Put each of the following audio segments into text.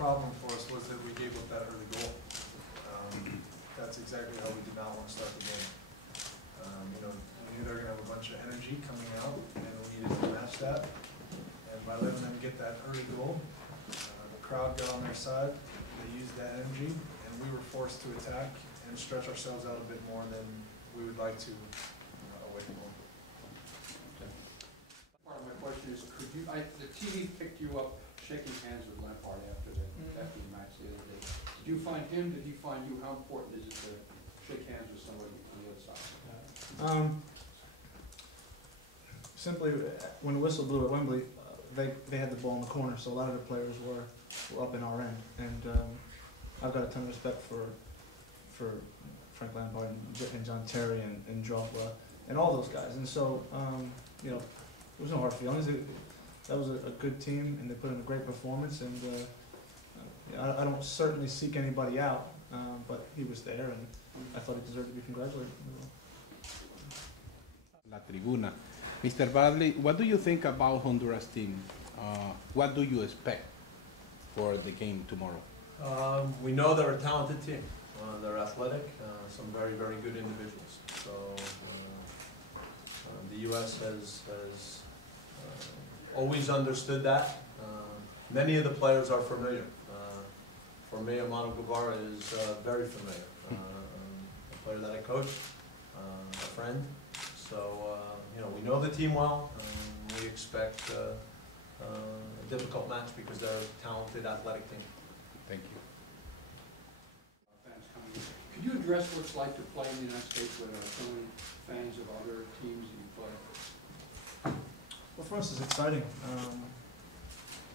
problem for us was that we gave up that early goal. That's exactly how we did not want to start the game. You know, we knew they were going to have a bunch of energy coming out, and we needed to match that. And by letting them get that early goal, the crowd got on their side, they used that energy, and we were forced to attack and stretch ourselves out a bit more than we would like to away from home. Part of my question is, could you, the TV picked you up shaking hands with Lampard after the match the other day. Did you find him, did he find you? How important is it to shake hands with somebody on the other side? Simply, when the whistle blew at Wembley, they had the ball in the corner, so a lot of the players were up in our end. And I've got a ton of respect for Frank Lampard and John Terry and Drogba and all those guys. And so, you know, there was no hard feelings. That was a good team, and they put in a great performance. And I don't certainly seek anybody out, but he was there, and I thought he deserved to be congratulated. La tribuna. Mr. Bradley, what do you think about Honduras team? What do you expect for the game tomorrow? We know they're a talented team. They're athletic, some very, very good individuals. So the U.S. has always understood that. Many of the players are familiar. For me, Amado Guevara is very familiar. A player that I coach, a friend. So, you know, we know the team well. We expect a difficult match because they're a talented, athletic team. Thank you. Fans coming in. Could you address what it's like to play in the United States where there are so many fans of other teams that you play? Well, for us, it's exciting.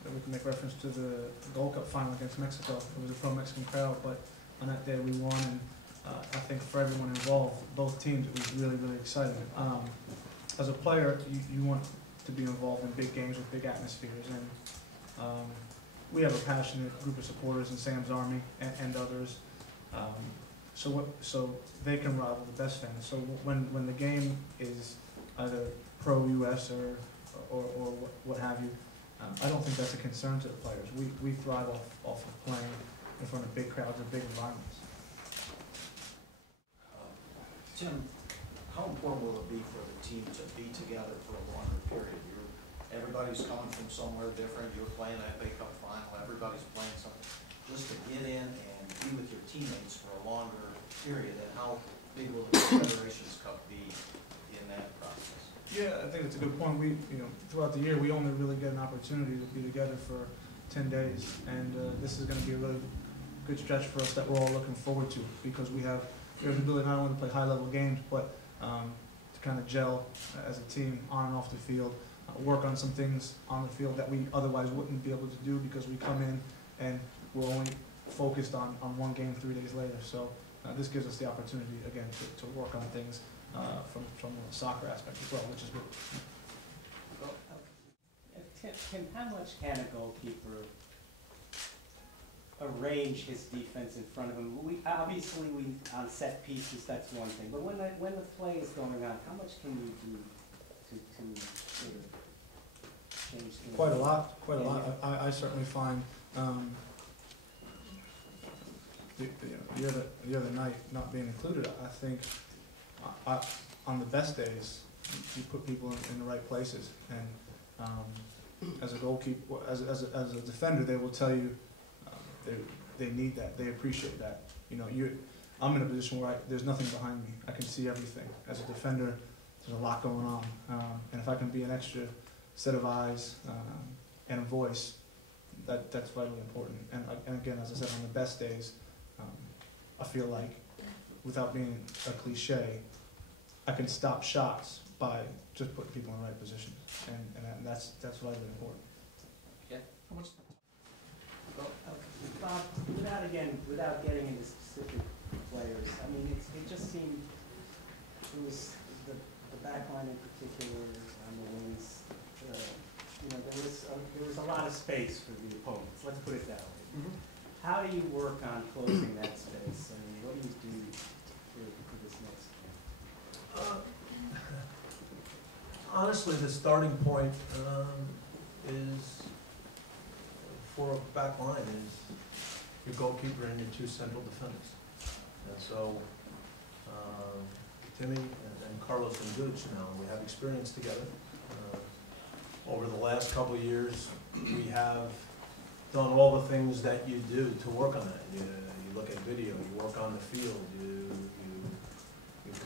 We can make reference to the Gold Cup final against Mexico. It was a pro-Mexican crowd, but on that day we won, and I think for everyone involved, both teams, it was really, really exciting. As a player, you want to be involved in big games with big atmospheres, and we have a passionate group of supporters in Sam's Army and others, so they can rival the best fans. So when the game is either pro-U.S. or what have you, I don't think that's a concern to the players. We thrive off of playing in front of big crowds and big environments. Tim, how important will it be for the team to be together for a longer period? Everybody's coming from somewhere different. You're playing an FA Cup final. Everybody's playing something. Just to get in and be with your teammates for a longer period, and how big will the Federations Cup be in that process? Yeah, I think it's a good point. We, throughout the year, we only really get an opportunity to be together for 10 days, and this is going to be a really good stretch for us that we're all looking forward to, because we have the ability not only to play high-level games, but to kind of gel as a team on and off the field, work on some things on the field that we otherwise wouldn't be able to do because we come in and we're only focused on one game 3 days later. So this gives us the opportunity, again, to work on things from the soccer aspect as well, which is good. Tim, how much can a goalkeeper arrange his defense in front of him? Obviously on set pieces, that's one thing, but when the play is going on, how much can you do to sort of change things? Quite a lot. I certainly find the other night not being included. I think on the best days, you put people in the right places, and as a goalkeeper, as a defender, they will tell you they need that, they appreciate that. I'm in a position where there's nothing behind me. I can see everything. As a defender, there's a lot going on, and if I can be an extra set of eyes and a voice, that's vitally important. And again, as I said, on the best days, I feel like, without being a cliche, I can stop shots by just putting people in the right positions, and that's vitally important. Yeah. How much? Well, Bob, without getting into specific players, I mean, it just seemed it was the back line in particular on the wings. There was a lot of space for the opponents. Let's put it that way. Mm-hmm. How do you work on closing that space? I mean, what do you do for this next game? Honestly, the starting point is for a back line is your goalkeeper and your two central defenders. And so, Timmy and Carlos and Gooch now, we have experience together. Over the last couple of years, we have done all the things that you do to work on that. You look at video, you work on the field, you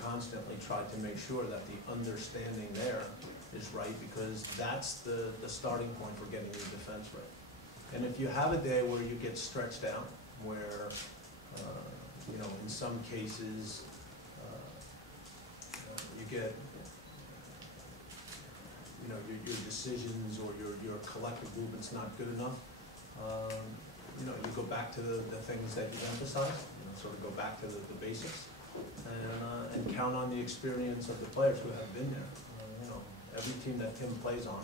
constantly try to make sure that the understanding there is right, because that's the starting point for getting your defense right. And if you have a day where you get stretched out, where, in some cases, you get, your decisions or your collective movement's not good enough, you go back to the things that you've emphasized, sort of go back to the basics, and count on the experience of the players who have been there. Every team that Tim plays on,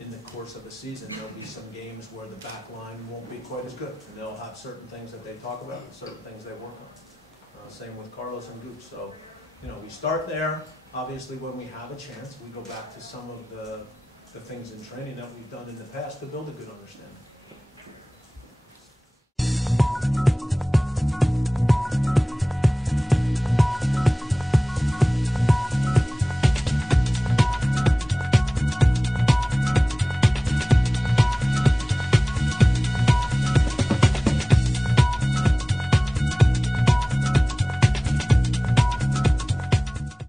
in the course of the season, there'll be some games where the back line won't be quite as good, and they'll have certain things that they talk about and certain things they work on. Same with Carlos and Gooch. So, we start there. Obviously, when we have a chance, we go back to some of the things in training that we've done in the past to build a good understanding.